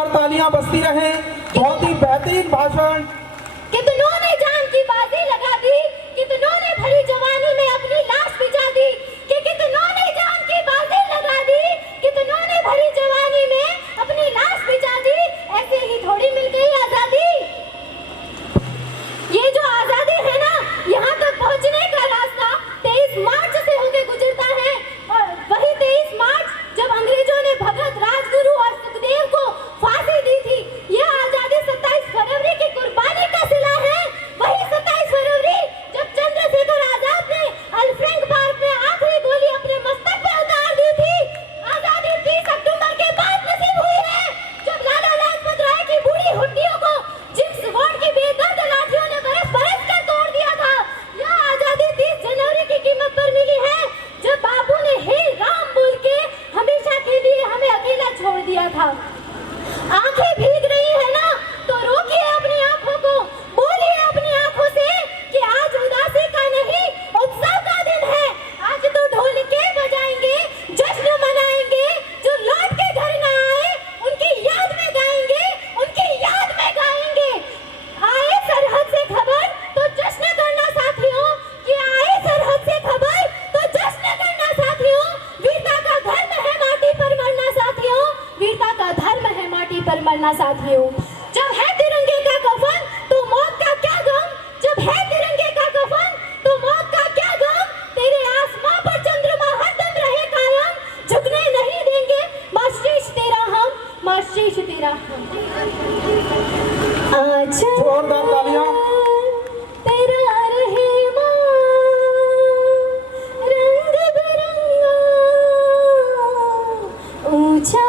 जोरदार तालियां बजती रहे। बहुत ही बेहतरीन भाषण। कितनों ने जान की बाजी लगा दी, कितनों ने भरी जवानी में अपनी लाश बिछा दी, कि कितनों ने जान की बाजी लगा दी, कितनों ने भरी जवानी में अपनी लाश बिछा दी। ऐसे ही थोड़ी मिल गई आजादी। ये जो आजादी है ना, यहाँ तक पहुँचने का रास्ता 23 मार्च से होके गुजरता है। और वही 23 मार्च जब अंग्रेजों ने भगत, राजगुरु और सुखदेव को फांसी दी थी। यह आजादी 27 फरवरी की कुर्बानी का सिला है। वही 27 फरवरी जब चंद्रशेखर आजाद ने अल्फ्रेंक पार्क में आखिरी गोली अपने मस्तक पे उतार दी थी। आजादी 30 अक्टूबर के बाद नसीब हुई है, जब लाला लाजपत राय की बूढ़ी हड्डियों को जिप्स वार्ड की बेदर्द लाठियों ने बरस बरस कर तोड़ दिया था। यह आजादी 30 जनवरी की कीमत पर मिली है, जब बाबू ने हे राम बोल के हमेशा के लिए हमें अकेला छोड़ दिया था। आंखें भीग रही है ना, तो रोकिए अपनी आंखों को, बोलिए अपनी आंखों से कि आज उदासी का नहीं, उत्सव का दिन है। आज तो ढोल के बजाएंगे, जश्न मनाएंगे। जो लौट के घर ना आए उनकी याद में गाएंगे, उनकी याद में गाएंगे। आए सरहद से खबर तो जश्न करना साथियों, कि आए सरहद से खबर तो जश्न करना साथियों। वीरता का धर्म है माटी पर मरना साथियों, वीरता का धर्म है माटी पर मरना साथियों। जब है तिरंगे का कफन तो मौत का क्या गम, जब है तिरंगे का कफन तो मौत का क्या गम। तेरे आसमां पर चंद्रमा हरदम रहे कायम, झुकने नहीं देंगे माशीश तेरा हम, माशीश तेरा हम। आजा जोरदार तालियां। तेरा रहे मां, रंग बिरंगा ऊंचा